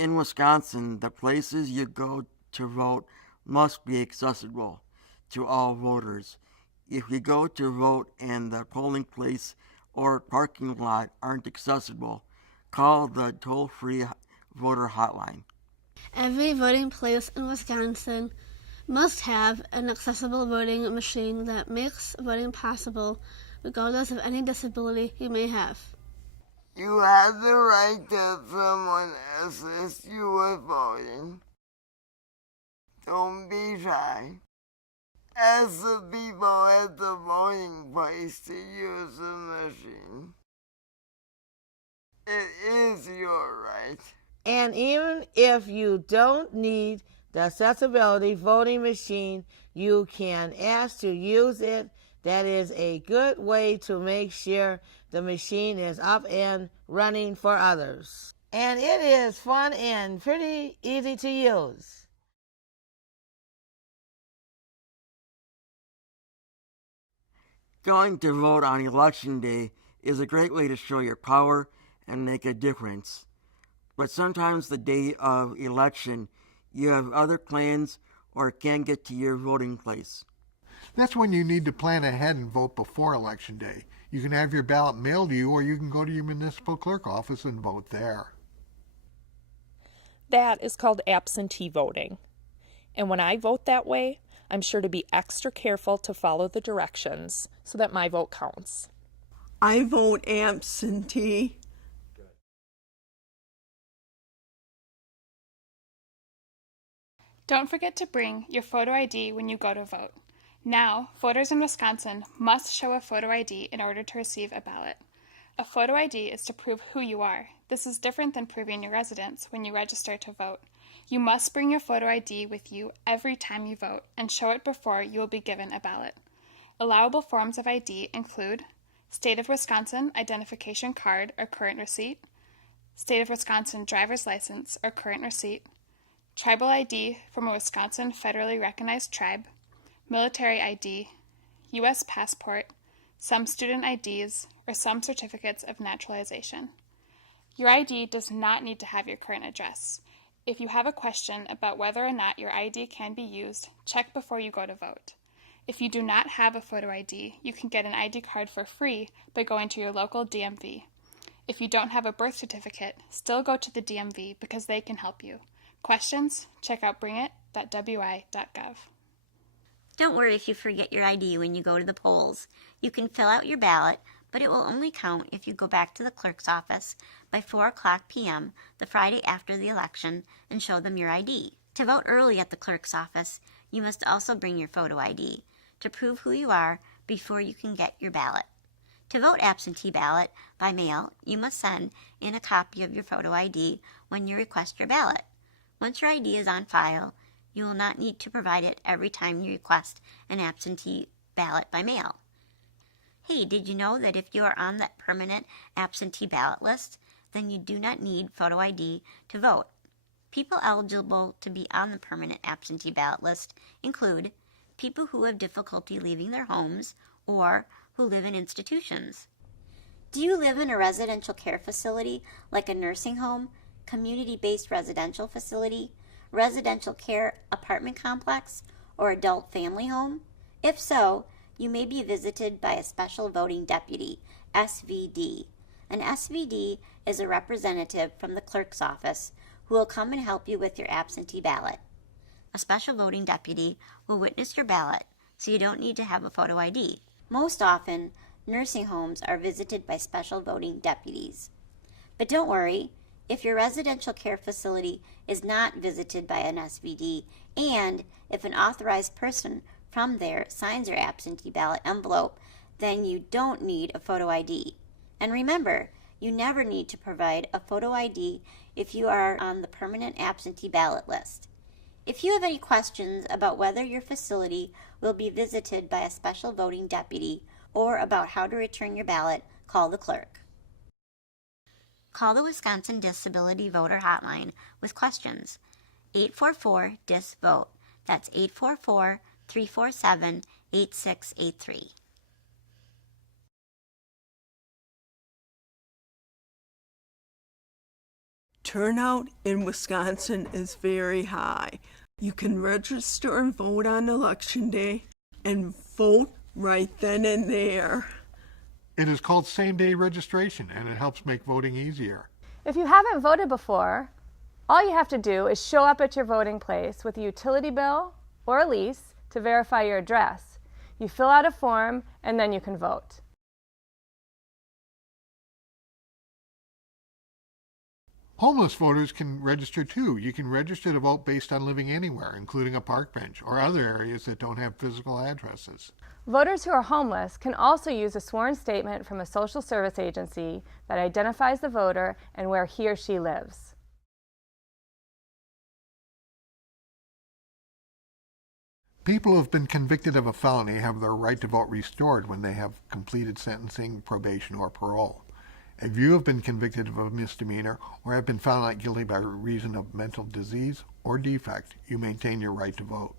In Wisconsin, the places you go to vote must be accessible to all voters. If you go to vote and the polling place or parking lot aren't accessible, call the toll-free voter hotline. Every voting place in Wisconsin must have an accessible voting machine that makes voting possible regardless of any disability you may have. You have the right to have someone assist you with voting. Don't be shy. Ask the people at the voting place to use the machine. It is your right. And even if you don't need the accessibility voting machine, you can ask to use it. That is a good way to make sure the machine is up and running for others. And it is fun and pretty easy to use. Going to vote on election day is a great way to show your power and make a difference. But sometimes the day of election, you have other plans or can't get to your voting place. That's when you need to plan ahead and vote before Election Day. You can have your ballot mailed to you, or you can go to your municipal clerk office and vote there. That is called absentee voting. And when I vote that way, I'm sure to be extra careful to follow the directions so that my vote counts. I vote absentee. Don't forget to bring your photo ID when you go to vote. Now, voters in Wisconsin must show a photo ID in order to receive a ballot. A photo ID is to prove who you are. This is different than proving your residence when you register to vote. You must bring your photo ID with you every time you vote and show it before you will be given a ballot. Allowable forms of ID include State of Wisconsin identification card or current receipt, State of Wisconsin driver's license or current receipt, tribal ID from a Wisconsin federally recognized tribe, military ID, U.S. passport, some student IDs, or some certificates of naturalization. Your ID does not need to have your current address. If you have a question about whether or not your ID can be used, check before you go to vote. If you do not have a photo ID, you can get an ID card for free by going to your local DMV. If you don't have a birth certificate, still go to the DMV because they can help you. Questions? Check out bringit.wi.gov. Don't worry if you forget your ID when you go to the polls. You can fill out your ballot, but it will only count if you go back to the clerk's office by 4 o'clock p.m. the Friday after the election and show them your ID. To vote early at the clerk's office, you must also bring your photo ID to prove who you are before you can get your ballot. To vote absentee ballot by mail, you must send in a copy of your photo ID when you request your ballot. Once your ID is on file, you will not need to provide it every time you request an absentee ballot by mail. Hey, did you know that if you are on that permanent absentee ballot list, then you do not need photo ID to vote? People eligible to be on the permanent absentee ballot list include people who have difficulty leaving their homes or who live in institutions. Do you live in a residential care facility like a nursing home, community-based residential facility, residential care apartment complex, or adult family home? If so, you may be visited by a special voting deputy, SVD. An SVD is a representative from the clerk's office who will come and help you with your absentee ballot. A special voting deputy will witness your ballot, so you don't need to have a photo ID. Most often, nursing homes are visited by special voting deputies. But don't worry, if your residential care facility is not visited by an SVD, and if an authorized person from there signs your absentee ballot envelope, then you don't need a photo ID. And remember, you never need to provide a photo ID if you are on the permanent absentee ballot list. If you have any questions about whether your facility will be visited by a special voting deputy or about how to return your ballot, call the clerk. Call the Wisconsin Disability Voter Hotline with questions. 844-DIS-VOTE. That's 844-347-8683. turnout in Wisconsin is very high. You can register and vote on Election Day and vote right then and there. It is called same-day registration, and it helps make voting easier. If you haven't voted before, all you have to do is show up at your voting place with a utility bill or a lease to verify your address. You fill out a form, and then you can vote. Homeless voters can register too. You can register to vote based on living anywhere, including a park bench or other areas that don't have physical addresses. Voters who are homeless can also use a sworn statement from a social service agency that identifies the voter and where he or she lives. People who have been convicted of a felony have their right to vote restored when they have completed sentencing, probation, or parole. If you have been convicted of a misdemeanor or have been found not guilty by reason of mental disease or defect, you maintain your right to vote.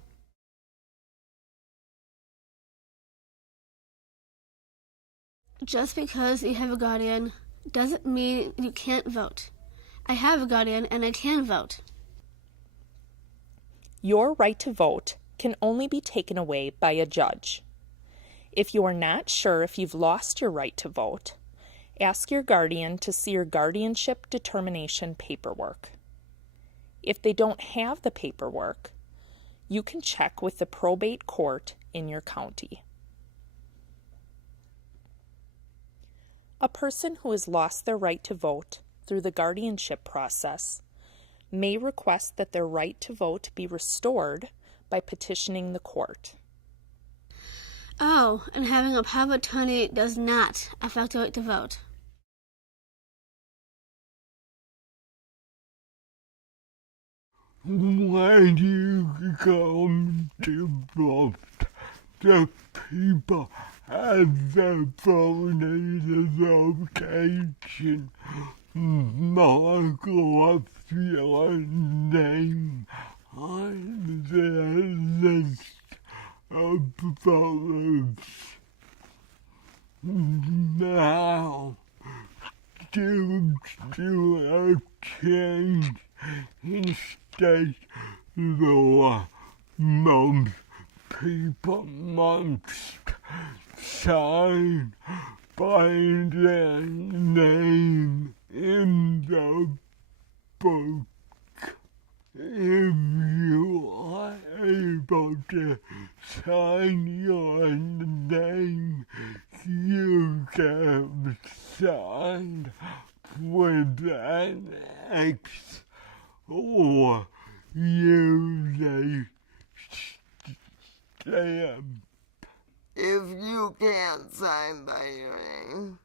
Just because you have a guardian doesn't mean you can't vote. I have a guardian and I can vote. Your right to vote can only be taken away by a judge. If you are not sure if you've lost your right to vote, ask your guardian to see your guardianship determination paperwork. If they don't have the paperwork, you can check with the probate court in your county. A person who has lost their right to vote through the guardianship process may request that their right to vote be restored by petitioning the court. Oh, and having a power of attorney does not affect the right to vote. When you come to vote, the people have the voting location. Mark off your name on the list of voters. Now, due to a change in state law, most people must sign by their name in the book. If you are able to sign your name, you can sign with an X or use a stamp. If you can't sign by your name,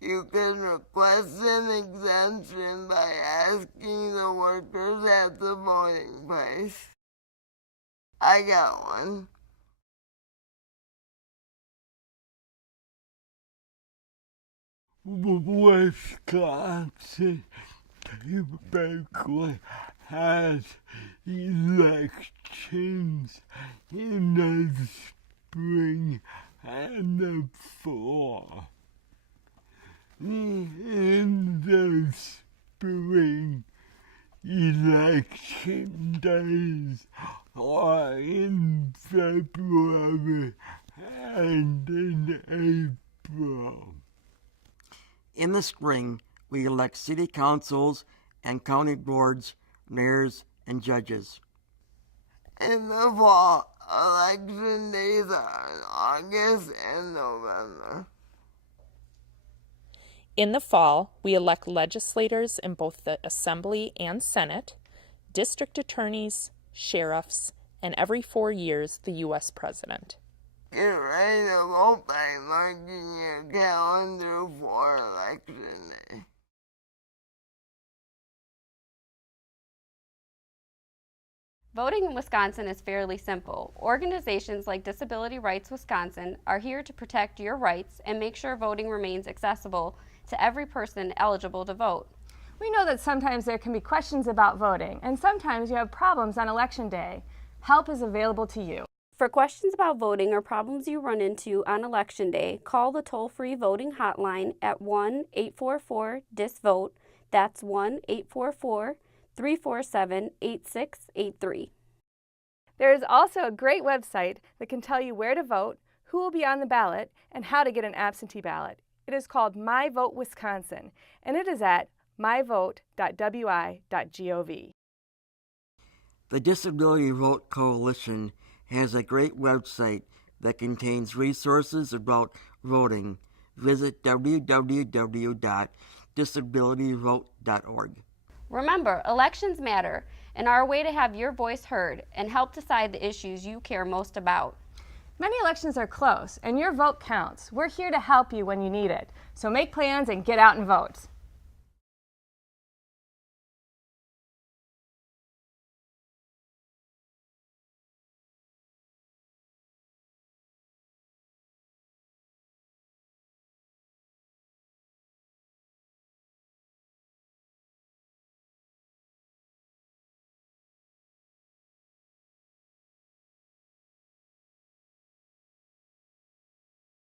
you can request an exemption by asking the workers at the voting place. I got one. Wisconsin typically has elections in the spring and the fall. In the spring, election days are in February and in April. In the spring, we elect city councils and county boards, mayors, and judges. In the fall, election days are in August and November. In the fall, we elect legislators in both the Assembly and Senate, district attorneys, sheriffs, and every 4 years, the U.S. President. Get ready to vote by marking your calendar for Election Day. Voting in Wisconsin is fairly simple. Organizations like Disability Rights Wisconsin are here to protect your rights and make sure voting remains accessible to every person eligible to vote. We know that sometimes there can be questions about voting, and sometimes you have problems on Election Day. Help is available to you. For questions about voting or problems you run into on Election Day, call the toll-free voting hotline at 1-844-DIS-VOTE. That's 1-844-347-8683. There is also a great website that can tell you where to vote, who will be on the ballot, and how to get an absentee ballot. It is called My Vote Wisconsin, and it is at myvote.wi.gov. The Disability Vote Coalition has a great website that contains resources about voting. Visit www.disabilityvote.org. Remember, elections matter and are a way to have your voice heard and help decide the issues you care most about. Many elections are close, and your vote counts. We're here to help you when you need it. So make plans and get out and vote.